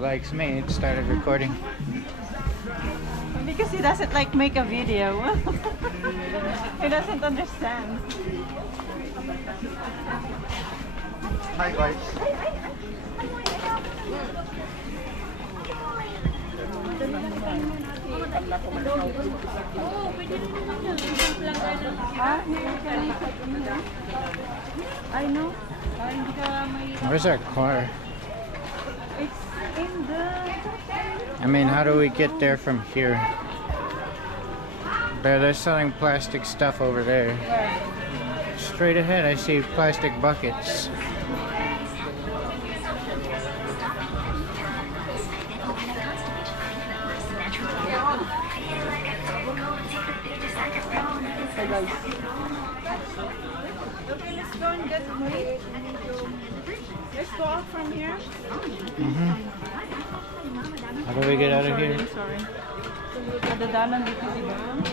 likes me, it started recording. Because he doesn't like make a video. He doesn't understand. Hi guys. I know. Where's our car? It's in the... I mean, how do we get there from here? They're selling plastic stuff over there. Straight ahead, I see plastic buckets. Hey guys. Okay, let's go and get wait. Let's go out from here. How do we get out of here? Sorry. Nadadanan dito si Ma'am.